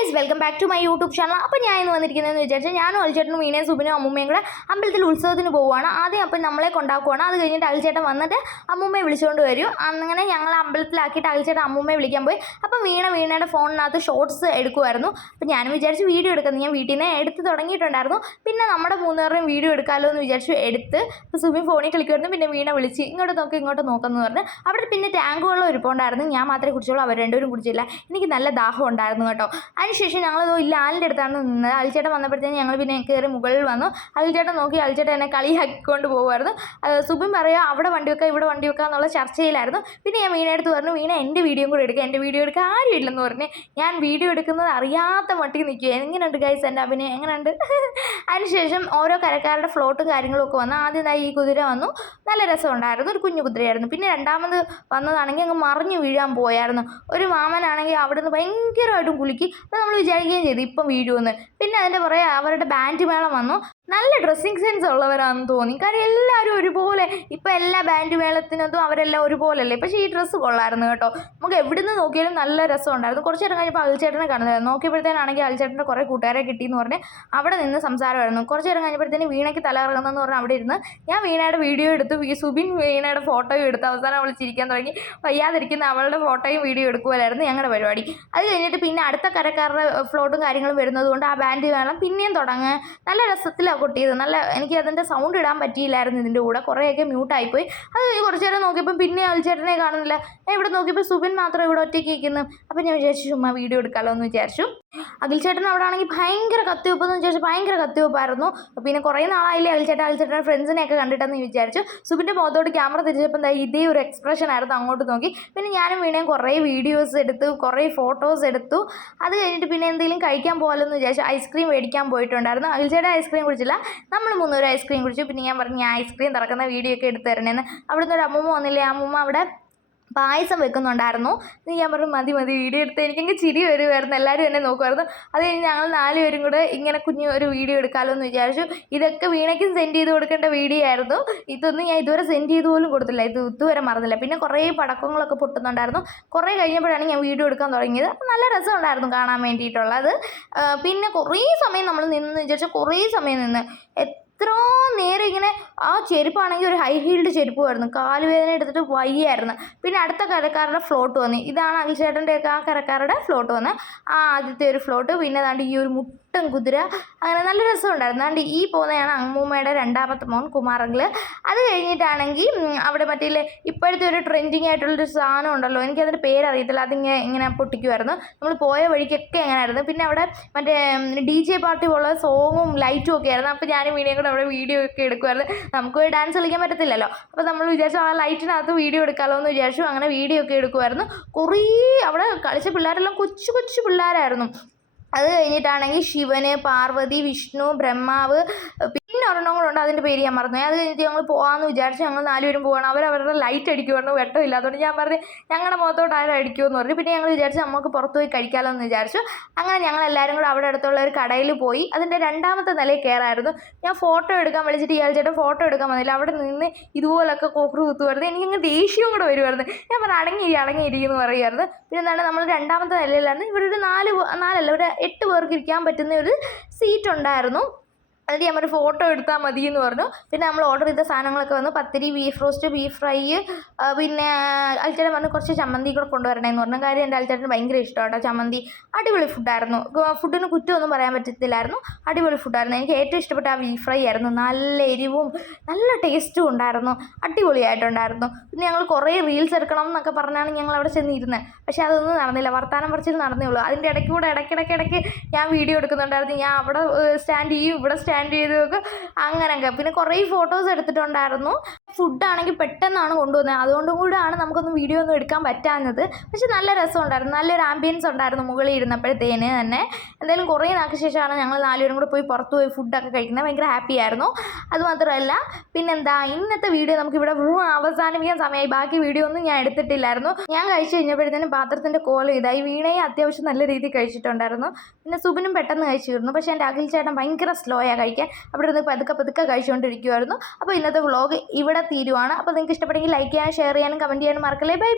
Guys welcome back to my YouTube channel. അപ്പോൾ ഞാൻ ഇന്ന് വന്നിരിക്കുന്നതെന്ന് വിചാരിച്ചാൽ ഞാനും അൽച്ചേട്ടനും മീനയും സുബിനും അമ്മൂമ്മയും കൂടെ അമ്പലത്തിൽ ഉത്സവത്തിന് പോവുകയാണ്. ആദ്യം അപ്പം നമ്മളെ കൊണ്ടാക്കുവാണ്. അത് കഴിഞ്ഞിട്ട് അൽച്ചേട്ടൻ വന്നിട്ട് അമ്മൂമ്മയെ വിളിച്ചുകൊണ്ട് വരും. അങ്ങനെ ഞങ്ങൾ അമ്പലത്തിലാക്കിയിട്ട് അൽച്ചേട്ടൻ അമ്മൂമ്മയെ വിളിക്കാൻ പോയി. അപ്പം വീണയുടെ ഫോണിനകത്ത് ഷോർട്സ് എടുക്കുമായിരുന്നു. അപ്പം ഞാനും വിചാരിച്ചു വീഡിയോ എടുക്കുന്നത്, ഞാൻ വീട്ടിൽ നിന്ന് എടുത്ത് തുടങ്ങിയിട്ടുണ്ടായിരുന്നു. പിന്നെ നമ്മുടെ മൂന്നുപേരുടെയും വീഡിയോ എടുക്കാമല്ലോ എന്ന് വിചാരിച്ചു എടുത്ത്. അപ്പോൾ സുബിൻ ഫോണിൽ കളിക്കുമായിരുന്നു. പിന്നെ വീണ വിളിച്ച് ഇങ്ങോട്ട് നോക്കാമെന്ന് പറഞ്ഞ് അവിടെ പിന്നെ ടാങ്ക് വെള്ളം ഇരിപ്പുണ്ടായിരുന്നു. ഞാൻ മാത്രമേ കുടിച്ചുള്ളൂ, അവർ രണ്ടുപേരും കുടിച്ചില്ല. എനിക്ക് നല്ല ദാഹം ഉണ്ടായിരുന്നു കേട്ടോ. അതിനുശേഷം ഞങ്ങൾ ലാലിൻ്റെ അടുത്താണ് നിന്നത്. അൽച്ചേട്ടൻ വന്നപ്പോഴത്തേക്കും ഞങ്ങൾ പിന്നെ കയറി മുകളിൽ വന്നു. അൽച്ചേട്ടൻ നോക്കി അൽച്ചേട്ടൻ എന്നെ കളിയാക്കിക്കൊണ്ട് പോകുമായിരുന്നു. സുബിൻ പറയുക അവിടെ വണ്ടി വെക്കുക ഇവിടെ വണ്ടി വെക്കുക എന്നുള്ള ചർച്ചയിലായിരുന്നു. പിന്നെ ഞാൻ വീണയെടുത്ത് പറഞ്ഞു, വീണ എൻ്റെ വീഡിയോയും കൂടെ എടുക്കുക, എൻ്റെ വീഡിയോ എടുക്കുക ആരും ഇല്ലെന്ന് പറഞ്ഞ് ഞാൻ വീഡിയോ എടുക്കുന്നത് അറിയാത്ത മട്ടിക്ക് നിൽക്കുക. എങ്ങനെയുണ്ട് ഗൈസ് എൻ്റെ അഭിനയം, എങ്ങനെയുണ്ട്? അതിനുശേഷം ഓരോ കരക്കാരുടെ ഫ്ലോട്ടും കാര്യങ്ങളും ഒക്കെ വന്നു. ആദ്യമായി ഈ കുതിര വന്നു, നല്ല രസമുണ്ടായിരുന്നു, ഒരു കുഞ്ഞു കുതിരയായിരുന്നു. പിന്നെ രണ്ടാമത് വന്നതാണെങ്കിൽ അങ്ങ് മറിഞ്ഞു വീഴാൻ പോയായിരുന്നു. ഒരു മാമനാണെങ്കിൽ അവിടെ നിന്ന് ഭയങ്കരമായിട്ടും കുലുക്കി. അപ്പോൾ നമ്മൾ വിചാരിക്കുകയും ചെയ്തു ഇപ്പം വീഴുമെന്ന്. പിന്നെ അതിൻ്റെ പുറകെ അവരുടെ ബാൻഡ് മേളം വന്നു. നല്ല ഡ്രസ്സിങ് സെൻസ് ഉള്ളവരാണെന്ന് തോന്നി. കാര്യം എല്ലാവരും ഒരുപോലെ, ഇപ്പം എല്ലാ ബാൻഡ് മേളത്തിനതും അവരെല്ലാം ഒരുപോലല്ലേ. പക്ഷേ ഈ ഡ്രസ്സ് കൊള്ളായിരുന്നു കേട്ടോ. നമുക്ക് എവിടെ നിന്ന് നോക്കിയാലും നല്ല രസമുണ്ടായിരുന്നു. കുറച്ച് നേരം കഴിഞ്ഞപ്പോൾ അൽച്ചേട്ടനെ കാണുന്നത് നോക്കിയപ്പോഴത്തേനാണെങ്കിൽ അൽച്ചേട്ടൻ്റെ കുറേ കൂട്ടുകാരെ കിട്ടിയെന്ന് പറഞ്ഞ് അവിടെ നിന്ന് സംസാരമായിരുന്നു. കുറച്ച് നേരം കഴിഞ്ഞപ്പോഴത്തേന് വീണയ്ക്ക് തല ഇറങ്ങുന്നതെന്ന് പറഞ്ഞാൽ അവിടെ ഇരുന്ന് ഞാൻ വീണയുടെ വീഡിയോ എടുത്തു, സുബിൻ വീണയുടെ ഫോട്ടോയും എടുത്ത് അവസാനം അവൾ ചിരിക്കാൻ തുടങ്ങി. വയ്യാതിരിക്കുന്ന അവളുടെ ഫോട്ടോയും വീഡിയോ എടുക്കുമായിരുന്നു ഞങ്ങളുടെ പരിപാടി. അത് കഴിഞ്ഞിട്ട് പിന്നെ അടുത്ത കരക്കാരുടെ ഫ്ലോട്ടും കാര്യങ്ങളും വരുന്നതുകൊണ്ട് ആ ബാൻഡ് മേളം പിന്നെയും തുടങ്ങുക. നല്ല രസത്തിലാണ് കൊട്ടിയത്. എനിക്ക് അതിൻ്റെ സൗണ്ട് ഇടാൻ പറ്റിയില്ലായിരുന്നു ഇതിൻ്റെ കൂടെ, കുറേയൊക്കെ മ്യൂട്ടായിപ്പോയി. അത് കുറച്ച് നേരം നോക്കിയപ്പോൾ പിന്നെ അൽച്ചേട്ടനെ കാണുന്നില്ല. ഞാൻ ഇവിടെ നോക്കിയപ്പോൾ സുബിൻ മാത്രം ഇവിടെ ഒറ്റയ്ക്ക് ഇരിക്കുന്നു. അപ്പം ഞാൻ വിചാരിച്ചു ചുമ്മാ വീഡിയോ എടുക്കാമല്ലോ എന്ന് വിചാരിച്ചു. അഖിൽച്ചേട്ടൻ അവിടെ ആണെങ്കിൽ ഭയങ്കര കത്തിവെപ്പെന്ന് വിചാരിച്ചു, ഭയങ്കര കത്തിവെപ്പായിരുന്നു. പിന്നെ കുറേ നാളായില്ലേ അഖിൽച്ചേട്ടൻ്റെ ഫ്രണ്ട്സിനെയൊക്കെ കണ്ടിട്ടെന്ന് വിചാരിച്ചു. സുബിൻ്റെ മുഖത്തോട്ട് ക്യാമറ തിരിച്ചപ്പോൾ ഇതേ ഒരു എക്സ്പ്രഷൻ ആയിരുന്നു, അങ്ങോട്ട് നോക്കി. പിന്നെ ഞാനും വീണയും കുറേ വീഡിയോസ് എടുത്തു, കുറേ ഫോട്ടോസ് എടുത്തു. അത് കഴിഞ്ഞിട്ട് പിന്നെ എന്തെങ്കിലും കഴിക്കാൻ പോകാമല്ലോ എന്ന് വിചാരിച്ചു ഐസ്ക്രീം മേടിക്കാൻ പോയിട്ടുണ്ടായിരുന്നു. അഖിൽച്ചേട്ടൻ ഐസ്ക്രീം കുടിച്ചില്ല, നമ്മൾ മൂന്നുപേരും ഐസ്ക്രീം കുടിച്ചു. പിന്നെ ഞാൻ പറഞ്ഞു ഞാൻ ഐസ്ക്രീം തുറക്കുന്ന വീഡിയോ ഒക്കെ എടുത്ത് തരണേന്ന്. അവിടുന്ന് ഒരു അമ്മൂമ്മ വന്നില്ലേ, അമ്മൂമ്മ അവിടെ പായസം വെക്കുന്നുണ്ടായിരുന്നു. ഞാൻ പറഞ്ഞു മതി വീഡിയോ എടുത്ത്. എനിക്കങ്ങ് ചിരി വരുമായിരുന്നു, എല്ലാവരും എന്നെ നോക്കുമായിരുന്നു. അത് കഴിഞ്ഞ് ഞങ്ങൾ നാലുപേരും കൂടെ ഇങ്ങനെ കുഞ്ഞു ഒരു വീഡിയോ എടുക്കാമല്ലോ എന്ന് വിചാരിച്ചു. ഇതൊക്കെ വീണയ്ക്കും സെൻഡ് ചെയ്ത് കൊടുക്കേണ്ട വീഡിയോ ആയിരുന്നു. ഇതൊന്നും ഞാൻ ഇതുവരെ സെൻഡ് ചെയ്ത് പോലും കൊടുത്തില്ല, ഇതുവരെ മറന്നില്ല. പിന്നെ കുറേ പടക്കങ്ങളൊക്കെ പൊട്ടുന്നുണ്ടായിരുന്നു. കുറേ കഴിഞ്ഞപ്പോഴാണ് ഞാൻ വീഡിയോ എടുക്കാൻ തുടങ്ങിയത്. നല്ല രസമുണ്ടായിരുന്നു കാണാൻ വേണ്ടിയിട്ടുള്ളത്. പിന്നെ കുറേ സമയം നമ്മൾ നിന്ന് വിചാരിച്ചാൽ കുറേ സമയം നിന്ന് എത്ര നേരം ഇങ്ങനെ ആ ചെരുപ്പാണെങ്കിൽ ഒരു ഹൈ ഹീൽഡ് ചെരുപ്പുമായിരുന്നു. കാലുവേദന എടുത്തിട്ട് വയ്യായിരുന്നു. പിന്നെ അടുത്ത കരക്കാരുടെ ഫ്ലോട്ട് വന്നു. ഇതാണ് അഖിൽച്ചേട്ടൻ്റെയൊക്കെ ആ കരക്കാരുടെ ഫ്ലോട്ട് വന്ന് ആദ്യത്തെ ഒരു ഫ്ലോട്ട്. പിന്നെ ദാണ്ട് ഈ ഒരു മുട്ടൻ കുതിര, അങ്ങനെ നല്ല രസമുണ്ടായിരുന്നു. ദാണ്ട് ഈ പോകുന്നതാണ് അമ്മൂമ്മയുടെ രണ്ടാമത്തെ മോൻ കുമാറങ്കിൾ. അത് കഴിഞ്ഞിട്ടാണെങ്കിൽ അവിടെ മറ്റേ ഇപ്പോഴത്തെ ഒരു ട്രെൻഡിങ് ആയിട്ടുള്ളൊരു സാധനം ഉണ്ടല്ലോ, എനിക്കതിൻ്റെ പേരറിയത്തില്ല, ഇങ്ങനെ പൊട്ടിക്കുമായിരുന്നു. നമ്മൾ പോയ വഴിക്കൊക്കെ എങ്ങനെയായിരുന്നു. പിന്നെ അവിടെ മറ്റേ DJ പാർട്ടി പോലുള്ള സോങ്ങും ലൈറ്റും ഒക്കെ ആയിരുന്നു. അപ്പോൾ ഞാനും വീഡിയോ കൂടെ അവിടെ വീഡിയോ ഒക്കെ എടുക്കുമായിരുന്നു. നമുക്ക് പോയി ഡാൻസ് കളിക്കാൻ പറ്റത്തില്ലല്ലോ. അപ്പോൾ നമ്മൾ വിചാരിച്ചു ആ ലൈറ്റിനകത്ത് വീഡിയോ എടുക്കാമല്ലോ എന്ന് വിചാരിച്ചു. അങ്ങനെ വീഡിയോ ഒക്കെ എടുക്കുമായിരുന്നു. കുറേ അവിടെ കളിച്ച പിള്ളേരെല്ലാം കൊച്ചു പിള്ളേരായിരുന്നു. അത് കഴിഞ്ഞിട്ടാണെങ്കിൽ ശിവന്, പാർവതി, വിഷ്ണു, ബ്രഹ്മാവ്, പിന്നെ ഒരെണ്ണം കൂടെ ഉണ്ട്, അതിൻ്റെ പേര് ഞാൻ മറന്നു. അത് കഴിഞ്ഞിട്ട് ഞങ്ങൾ പോകാമെന്ന് വിചാരിച്ചു. ഞങ്ങൾ നാലുപേരും പോകണം. അവരുടെ ലൈറ്റ് അടിക്കുമായിരുന്നു, വെട്ടം ഇല്ലാത്തതുകൊണ്ട്. ഞാൻ പറഞ്ഞു ഞങ്ങളുടെ മുഖത്തോട്ട് ആരും അടിക്കുമെന്ന് പറഞ്ഞു. പിന്നെ ഞങ്ങൾ വിചാരിച്ചു നമുക്ക് പുറത്ത് പോയി കഴിക്കാമല്ലോ എന്ന് വിചാരിച്ചു. അങ്ങനെ ഞങ്ങൾ എല്ലാവരും കൂടെ അവിടെ അടുത്തുള്ള ഒരു കടയിൽ പോയി. അതിൻ്റെ രണ്ടാമത്തെ നിലയിൽ കയറായിരുന്നു. ഞാൻ ഫോട്ടോ എടുക്കാൻ വിളിച്ചിട്ട് ഇയാൾ ചേട്ടൻ ഫോട്ടോ എടുക്കാൻ വന്നില്ല. അവിടെ നിന്ന് ഇതുപോലൊക്കെ കോക്കറ് കുത്തുമായിരുന്നു. എനിക്കങ്ങ് ദേഷ്യവും കൂടെ വരുമായിരുന്നു. ഞാൻ പറഞ്ഞു അടങ്ങിയിരിക്കുന്നു പറയുമായിരുന്നു. പിന്നെ എന്താണ് നമ്മൾ രണ്ടാമത്തെ നിലയിലായിരുന്നു. ഇവിടെ ഒരു നാലല്ല ഒരു 8 പേർക്ക് ഇരിക്കാൻ പറ്റുന്ന ഒരു സീറ്റ് ഉണ്ടായിരുന്നു. അതിൽ ഞാൻ ഒരു ഫോട്ടോ എടുത്താൽ മതി എന്ന് പറഞ്ഞു. പിന്നെ നമ്മൾ ഓർഡർ ചെയ്ത സാധനങ്ങളൊക്കെ വന്നു. പത്തിരി, ബീഫ് റോസ്റ്റ്, ബീഫ് ഫ്രൈ, പിന്നെ അൽച്ചേട്ടൻ പറഞ്ഞു കുറച്ച് ചമ്മന്തി കൂടെ കൊണ്ടുവരണമെന്ന് പറഞ്ഞു. കാര്യം എൻ്റെ അൽച്ചേട്ടന് ഭയങ്കര ഇഷ്ടമാണ് ചമ്മന്തി. അടിപൊളി ഫുഡായിരുന്നു. ഫുഡിന് കുറ്റമൊന്നും പറയാൻ പറ്റത്തില്ലായിരുന്നു, അടിപൊളി ഫുഡായിരുന്നു. എനിക്ക് ഏറ്റവും ഇഷ്ടപ്പെട്ട ആ ബീഫ് ഫ്രൈ ആയിരുന്നു. നല്ല എരിവും നല്ല ടേസ്റ്റും ഉണ്ടായിരുന്നു, അടിപൊളിയായിട്ടുണ്ടായിരുന്നു. പിന്നെ ഞങ്ങൾ കുറേ റീൽസ് എടുക്കണം എന്നൊക്കെ പറഞ്ഞാണ് ഞങ്ങൾ അവിടെ ചെന്നിരുന്നത്. പക്ഷേ അതൊന്നും നടന്നില്ല, വർത്താനം പറിച്ചിൽ നടന്നേ ഉള്ളൂ. അതിൻ്റെ ഇടയ്ക്ക് കൂടെ ഇടയ്ക്കിടയ്ക്ക് ഞാൻ വീഡിയോ എടുക്കുന്നുണ്ടായിരുന്നു. ഞാൻ അവിടെ സ്റ്റാൻഡ് ചെയ്യും, ഇവിടെ സ്റ്റാൻഡ് ചെയ്ത് നോക്ക്, അങ്ങനെയൊക്കെ. പിന്നെ കുറേ ഫോട്ടോസ് എടുത്തിട്ടുണ്ടായിരുന്നു. ഫുഡാണെങ്കിൽ പെട്ടെന്നാണ് കൊണ്ടുവന്നത്, അതുകൊണ്ടും കൂടെയാണ് നമുക്കൊന്നും വീഡിയോ ഒന്നും എടുക്കാൻ പറ്റാഞ്ഞത്. പക്ഷെ നല്ല രസമുണ്ടായിരുന്നു, നല്ലൊരു ആംബിയൻസ് ഉണ്ടായിരുന്നു മുകളിൽ ഇരുന്നപ്പോഴത്തേന് തന്നെ. എന്തായാലും കുറേ നാൾക്ക് ശേഷമാണ് ഞങ്ങൾ നാലുപേരും കൂടെ പോയി പുറത്ത് പോയി ഫുഡൊക്കെ കഴിക്കുന്നത്. ഭയങ്കര ഹാപ്പി ആയിരുന്നു. അതുമാത്രമല്ല പിന്നെന്താ, ഇന്നത്തെ വീഡിയോ നമുക്കിവിടെ അവസാനിപ്പിക്കാൻ സമയമായി. ബാക്കി വീഡിയോ ഒന്നും ഞാൻ എടുത്തിട്ടില്ലായിരുന്നു. ഞാൻ കഴിച്ചു കഴിഞ്ഞപ്പോഴത്തേനും പാത്രത്തിൻ്റെ കോലം ഇതായി. വീണയെ അത്യാവശ്യം നല്ല രീതിയിൽ കഴിച്ചിട്ടുണ്ടായിരുന്നു. പിന്നെ സുബിനും പെട്ടെന്ന് കഴിച്ചിരുന്നു. പക്ഷേ എൻ്റെ അഖിൽച്ചേട്ടൻ ഭയങ്കര സ്ലോയാണ് കഴിക്കാൻ. അവിടെ നിന്ന് പതുക്കെ കഴിച്ചുകൊണ്ടിരിക്കുമായിരുന്നു. അപ്പോൾ ഇന്നത്തെ വ്ളോഗ് ഇവിടെ തീരുവാണ്. അപ്പോൾ നിങ്ങൾക്ക് ഇഷ്ടപ്പെട്ടെങ്കിൽ ലൈക്ക് ചെയ്യാനും ഷെയർ ചെയ്യാനും കമൻറ്റ് ചെയ്യാനും മറക്കല്ലേ. ബൈ.